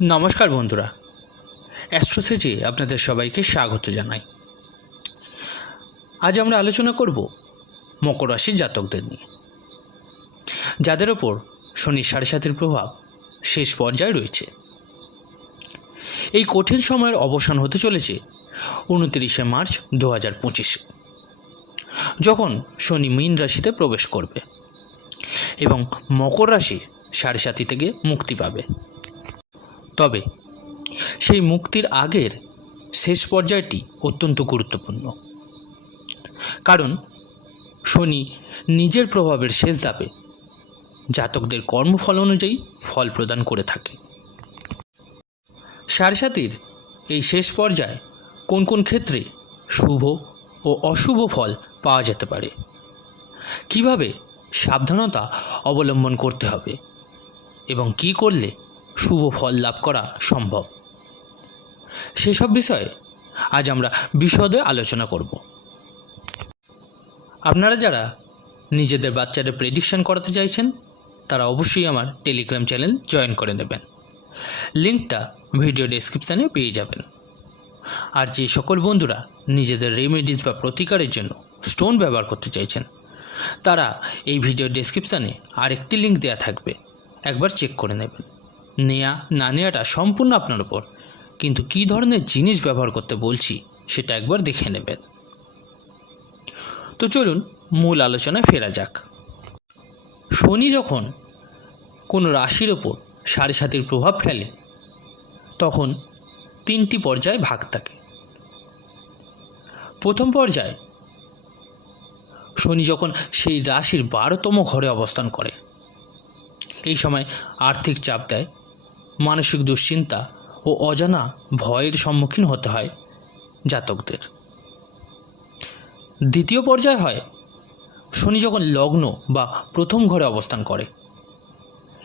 নমস্কার বন্ধুরা, অ্যাস্ট্রোসেজে আপনাদের সবাইকে স্বাগত জানাই। আজ আমরা আলোচনা করব মকর রাশির জাতকদের নিয়ে, যাদের ওপর শনির ৭.৫-এর প্রভাব শেষ পর্যায়ে রয়েছে। এই কঠিন সময়ের অবসান হতে চলেছে ২৯শে মার্চ ২০২৫, যখন শনি মীন রাশিতে প্রবেশ করবে এবং মকর রাশি ৭.৫ থেকে মুক্তি পাবে। তবে সেই মুক্তির আগের শেষ পর্যায়টি অত্যন্ত গুরুত্বপূর্ণ, কারণ শনি নিজের প্রভাবের শেষ ধাপে জাতকদের কর্মফল অনুযায়ী ফল প্রদান করে থাকে। ৭.৫-এর এই শেষ পর্যায়ে কোন কোন ক্ষেত্রে শুভ ও অশুভ ফল পাওয়া যেতে পারে, কিভাবে সাবধানতা অবলম্বন করতে হবে এবং কি করলে শুভ ফল লাভ করা সম্ভব, সেসব বিষয়ে আজ আমরা বিশদে আলোচনা করব। আপনারা যারা নিজেদের বাচ্চাদের প্রেডিকশন করাতে চাইছেন, তারা অবশ্যই আমার টেলিগ্রাম চ্যানেল জয়েন করে নেবেন। লিঙ্কটা ভিডিও ডেসক্রিপশানে পেয়ে যাবেন। আর যে সকল বন্ধুরা নিজেদের রেমেডিস বা প্রতিকারের জন্য স্টোন ব্যবহার করতে চাইছেন, তারা এই ভিডিও ডেসক্রিপশানে আরেকটি লিঙ্ক দেওয়া থাকবে, একবার চেক করে নেবেন। নেওয়া না নেওয়াটা সম্পূর্ণ আপনার উপর, কিন্তু কী ধরনের জিনিস ব্যবহার করতে বলছি সেটা একবার দেখে নেবেন। তো চলুন মূল আলোচনায় ফেরা যাক। শনি যখন কোনো রাশির ওপর ৭.৫-এর প্রভাব ফেলে, তখন ৩টি পর্যায়ে ভাগ থাকে। প্রথম পর্যায়ে শনি যখন সেই রাশির ১২তম ঘরে অবস্থান করে, এই সময় আর্থিক চাপ দেয়, মানসিক দুশ্চিন্তা ও অজানা ভয়ের সম্মুখীন হতে হয় জাতকদের। দ্বিতীয় পর্যায় হয় শনি যখন লগ্ন বা প্রথম ঘরে অবস্থান করে,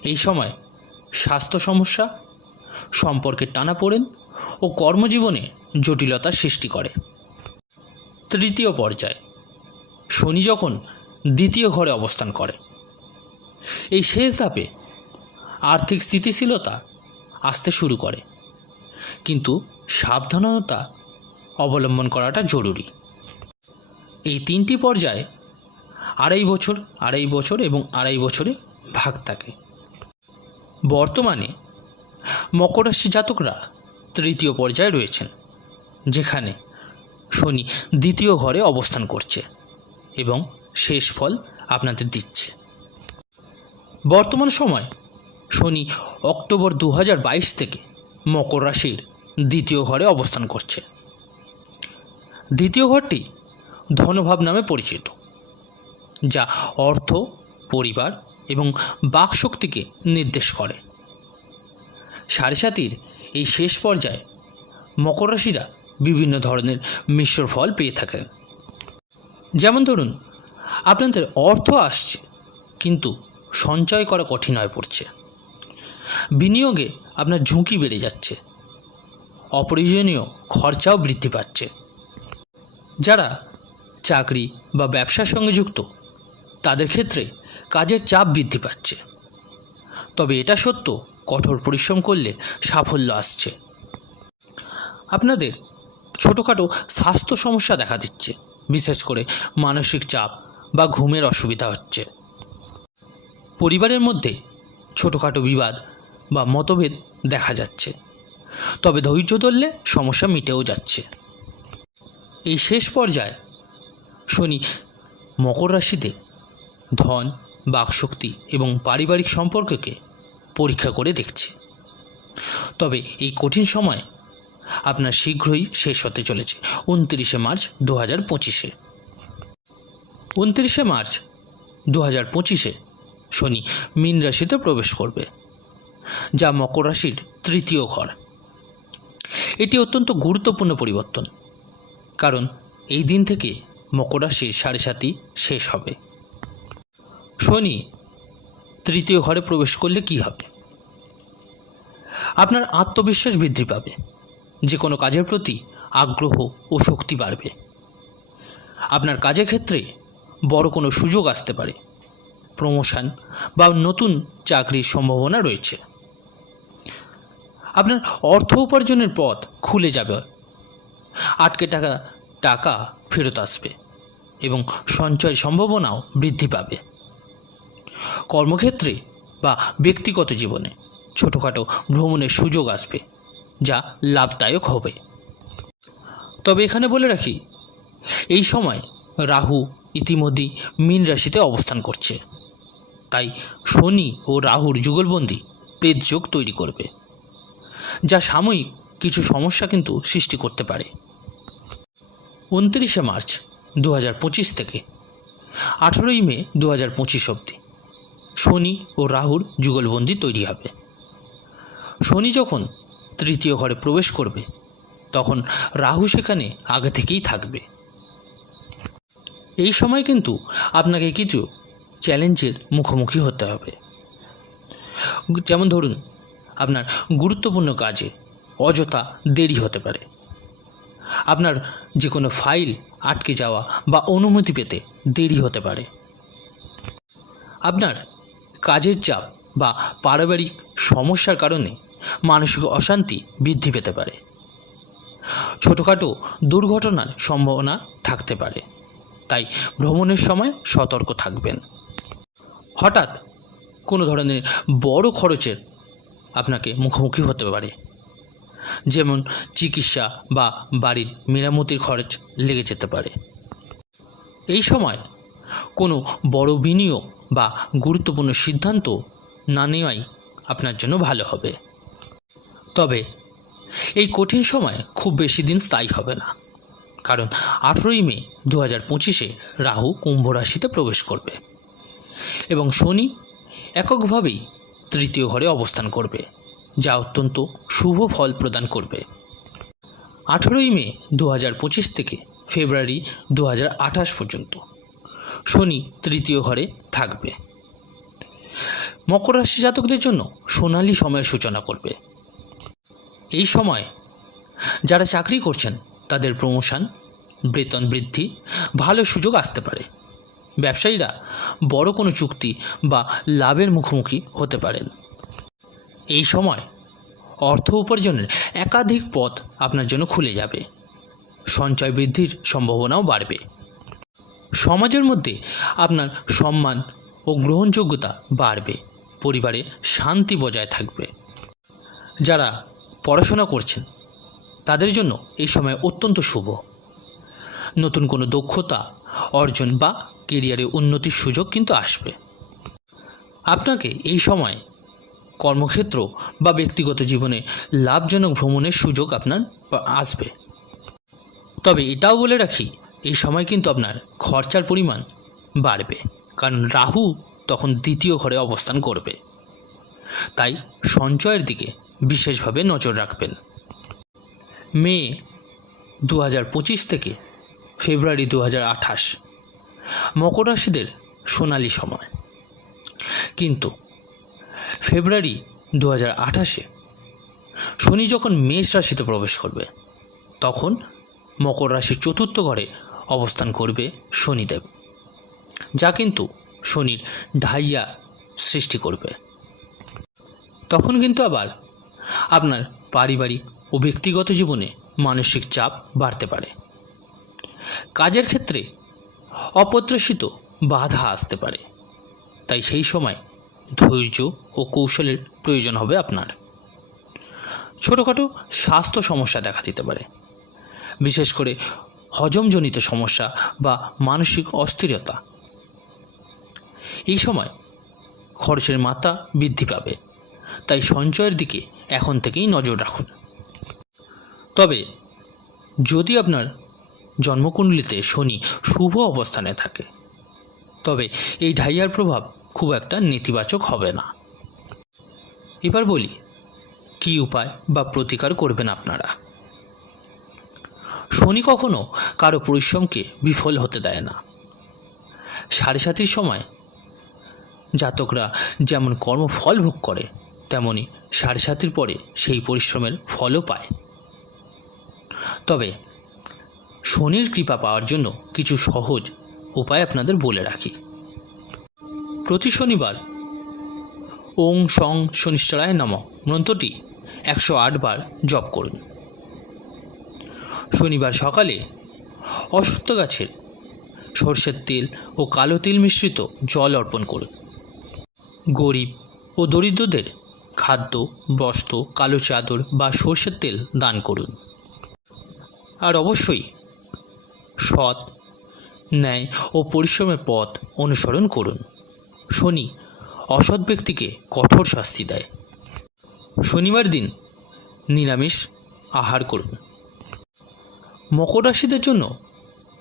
এই সময় স্বাস্থ্য সমস্যা, সম্পর্কের টানাপোড়েন ও কর্মজীবনে জটিলতার সৃষ্টি করে। তৃতীয় পর্যায় শনি যখন দ্বিতীয় ঘরে অবস্থান করে, এই শেষ ধাপে আর্থিক স্থিতিশীলতা আসতে শুরু করে, কিন্তু সাবধানতা অবলম্বন করাটা জরুরি। এই ৩টি পর্যায়ে আড়াই বছর এবং আড়াই বছরে ভাগ থাকে। বর্তমানে মকর রাশি জাতকরা তৃতীয় পর্যায়ে রয়েছেন, যেখানে শনি দ্বিতীয় ঘরে অবস্থান করছে এবং শেষ ফল আপনাদের দিচ্ছে। বর্তমান সময় শনি অক্টোবর ২০২২ থেকে মকর রাশির দ্বিতীয় ঘরে অবস্থান করছে। দ্বিতীয় ঘরটি ধনভাব নামে পরিচিত, যা অর্থ, পরিবার এবং বাকশক্তিকে নির্দেশ করে। ৭.৫-এর এই শেষ পর্যায়ে মকর রাশিরা বিভিন্ন ধরনের মিশ্র ফল পেয়ে থাকেন। যেমন ধরুন, আপনাদের অর্থ আসছে, কিন্তু সঞ্চয় করা কঠিন হয়ে পড়ছে। বিনিয়োগে আপনার ঝুঁকি বেড়ে যাচ্ছে, অপ্রয়োজনীয় খরচাও বৃদ্ধি পাচ্ছে। যারা চাকরি বা ব্যবসার সঙ্গে যুক্ত, তাদের ক্ষেত্রে কাজের চাপ বৃদ্ধি পাচ্ছে। তবে এটা সত্য, কঠোর পরিশ্রম করলে সাফল্য আসছে। আপনাদের ছোটোখাটো স্বাস্থ্য সমস্যা দেখা দিচ্ছে, বিশেষ করে মানসিক চাপ বা ঘুমের অসুবিধা হচ্ছে। পরিবারের মধ্যে ছোটোখাটো বিবাদ বা মতভেদ দেখা যাচ্ছে, তবে ধৈর্য ধরলে সমস্যা মিটেও যাচ্ছে। এই শেষ পর্যায়ে শনি মকর রাশিতে ধন, বাকশক্তি এবং পারিবারিক সম্পর্ককে পরীক্ষা করে দেখছে। তবে এই কঠিন সময় আপনার শীঘ্রই শেষ হতে চলেছে ২৯শে মার্চ ২০২৫-এ। ২৯শে মার্চ ২০২৫-এ শনি মীন রাশিতে প্রবেশ করবে, যা মকর রাশির তৃতীয় ঘর। এটি অত্যন্ত গুরুত্বপূর্ণ পরিবর্তন, কারণ এই দিন থেকে মকর রাশির ৭.৫-ই শেষ হবে। শনি তৃতীয় ঘরে প্রবেশ করলে কি হবে? আপনার আত্মবিশ্বাস বৃদ্ধি পাবে, যে কোনো কাজের প্রতি আগ্রহ ও শক্তি বাড়বে। আপনার কাজের ক্ষেত্রে বড় কোনো সুযোগ আসতে পারে, প্রমোশন বা নতুন চাকরির সম্ভাবনা রয়েছে। আপনার অর্থ উপার্জনের পথ খুলে যাবে, আটকে টাকা টাকা ফেরত আসবে এবং সঞ্চয়ের সম্ভাবনাও বৃদ্ধি পাবে। কর্মক্ষেত্রে বা ব্যক্তিগত জীবনে ছোটোখাটো ভ্রমণের সুযোগ আসবে, যা লাভদায়ক হবে। তবে এখানে বলে রাখি, এই সময় রাহু ইতিমধ্যেই মীন রাশিতে অবস্থান করছে, তাই শনি ও রাহুর যুগলবন্দি প্রেত যোগ তৈরি করবে, যা সাময়িক কিছু সমস্যা কিন্তু সৃষ্টি করতে পারে। 29শে মার্চ 2025 থেকে 18ই মে 2025 অবধি শনি ও রাহুর যুগলবন্দি তৈরি হবে। শনি যখন তৃতীয় ঘরে প্রবেশ করবে, তখন রাহু সেখানে আগে থেকেই থাকবে। এই সময় কিন্তু আপনাকে কিছু চ্যালেঞ্জের মুখোমুখি হতে হবে। যেমন ধরুন, আপনার গুরুত্বপূর্ণ কাজে অযথা দেরি হতে পারে, আপনার যে কোনো ফাইল আটকে যাওয়া বা অনুমতি পেতে দেরি হতে পারে, আপনার কাজের চাপ বা পারিবারিক সমস্যার কারণে মানসিক অশান্তি বৃদ্ধি পেতে পারে, ছোটোখাটো দুর্ঘটনার সম্ভাবনা থাকতে পারে। তাই ভ্রমণের সময় সতর্ক থাকবেন। হঠাৎ কোনো ধরনের বড় খরচের আপনাকে মুখোমুখি হতে পারে, যেমন চিকিৎসা বা বাড়ির মেরামতির খরচ লেগে যেতে পারে। এই সময় কোনো বড় বিনিয়োগ বা গুরুত্বপূর্ণ সিদ্ধান্ত না নেওয়াই আপনার জন্য ভালো হবে। তবে এই কঠিন সময় খুব বেশি দিন স্থায়ী হবে না, কারণ 18ই মে 2025-এ রাহু কুম্ভ রাশিতে প্রবেশ করবে এবং শনি এককভাবেই তৃতীয় ঘরে অবস্থান করবে, যা অত্যন্ত শুভ ফল প্রদান করবে। 18ই মে 2025 থেকে ফেব্রুয়ারি 2028 পর্যন্ত শনি তৃতীয় ঘরে থাকবে। মকর রাশি জাতকদের জন্য সোনালি সময়ের সূচনা করবে। এই সময় যারা চাকরি করছেন তাদের প্রমোশন, বেতন বৃদ্ধি, ভালো সুযোগ আসতে পারে। ব্যবসায়ীরা বড় কোনো চুক্তি বা লাভের মুখোমুখি হতে পারেন। এই সময় অর্থ উপার্জনের একাধিক পথ আপনার জন্য খুলে যাবে, সঞ্চয় বৃদ্ধির সম্ভাবনাও বাড়বে। সমাজের মধ্যে আপনার সম্মান ও গ্রহণযোগ্যতা বাড়বে, পরিবারে শান্তি বজায় থাকবে। যারা পড়াশোনা করছেন তাদের জন্য এই সময় অত্যন্ত শুভ। নতুন কোনো দক্ষতা অর্জন বা কেরিয়ারে উন্নতির সুযোগ কিন্তু আসবে। আপনাকে এই সময় কর্মক্ষেত্র বা ব্যক্তিগত জীবনে লাভজনক ভ্রমণের সুযোগ আপনার আসবে। তবে এটাও বলে রাখি, এই সময় কিন্তু আপনার খরচার পরিমাণ বাড়বে, কারণ রাহু তখন দ্বিতীয় ঘরে অবস্থান করবে। তাই সঞ্চয়ের দিকে বিশেষভাবে নজর রাখবেন। মে 2025 থেকে ফেব্রুয়ারি 2028 মকর রাশিদের সোনালি সময়, কিন্তু ফেব্রুয়ারি 2028-এ শনি যখন মেষ রাশিতে প্রবেশ করবে, তখন মকর রাশির চতুর্থ ঘরে অবস্থান করবে শনিদেব, যা কিন্তু শনির ঢাইয়া সৃষ্টি করবে। তখন কিন্তু আবার আপনার পারিবারিক ও ব্যক্তিগত জীবনে মানসিক চাপ বাড়তে পারে। কাজের ক্ষেত্রে অপ্রত্যাশিত বাধা আসতে পারে, তাই সেই সময় ধৈর্য ও কৌশলের প্রয়োজন হবে আপনার। ছোটোখাটো স্বাস্থ্য সমস্যা দেখা দিতে পারে, বিশেষ করে হজমজনিত সমস্যা বা মানসিক অস্থিরতা। এই সময় খরচের মাত্রা বৃদ্ধি পাবে, তাই সঞ্চয়ের দিকে এখন থেকেই নজর রাখুন। তবে যদি আপনার জন্মকুণ্ডলিতে শনি শুভ অবস্থানে থাকে, তবে এই ঢাইয়ার প্রভাব খুব একটা নেতিবাচক হবে না। এবার বলি কী উপায় বা প্রতিকার করবেন আপনারা। শনি কখনো কারো পরিশ্রমকে বিফল হতে দেয় না। 7.5 সময় জাতকরা যেমন কর্মফল ভোগ করে, তেমনি 7.5 পরে সেই পরিশ্রমের ফলও পায়। তবে শনির কৃপা পাওয়ার জন্য কিছু সহজ উপায় আপনাদের বলে রাখি। প্রতি শনিবার ওং সং শনিশ্চরায় নমঃ মন্ত্রটি 108 বার জপ করুন। শনিবার সকালে অশ্বত্থ গাছের সরষের তেল ও কালো তিল মিশ্রিত জল অর্পণ করুন। গরিব ও দরিদ্রদের খাদ্য, বস্ত্র, কালো চাদর বা সরষের তেল দান করুন। আর অবশ্যই সৎ, ন্যায় ও পরিশ্রমের পথ অনুসরণ করুন। শনি অসৎ ব্যক্তিকে কঠোর শাস্তি দেয়। শনিবার দিন নিরামিষ আহার করুন। মকর রাশিদের জন্য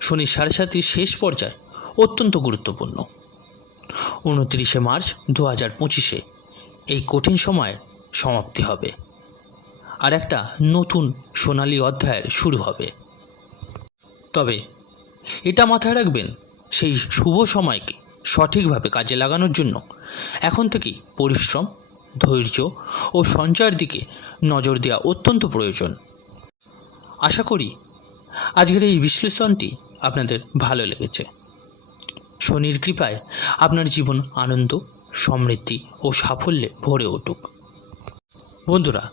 শনির 7.5 শেষ পর্যায় অত্যন্ত গুরুত্বপূর্ণ। 29 মার্চ 2025 এই কঠিন সময়ের সমাপ্তি হবে আর একটা নতুন সোনালী অধ্যায়ের শুরু হবে। তবে এটা মাথায় রাখবেন, সেই শুভ সময়কে সঠিকভাবে কাজে লাগানোর জন্য এখন থেকেই পরিশ্রম, ধৈর্য ও সঞ্চয়ের দিকে নজর দেওয়া অত্যন্ত প্রয়োজন। আশা করি আজকের এই বিশ্লেষণটি আপনাদের ভালো লেগেছে। শনির কৃপায় আপনার জীবন আনন্দ, সমৃদ্ধি ও সাফল্যে ভরে উঠুক। বন্ধুরা,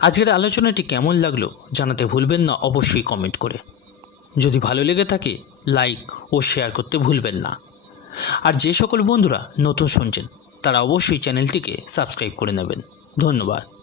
আজকের আলোচনাটি কেমন লাগলো জানাতে ভুলবেন না অবশ্যই কমেন্ট করে। যদি ভালো লেগে থাকে লাইক ও শেয়ার করতে ভুলবেন না। আর যে সকল বন্ধুরা নতুন শুনছেন তারা অবশ্যই চ্যানেলটিকে সাবস্ক্রাইব করে নেবেন। ধন্যবাদ।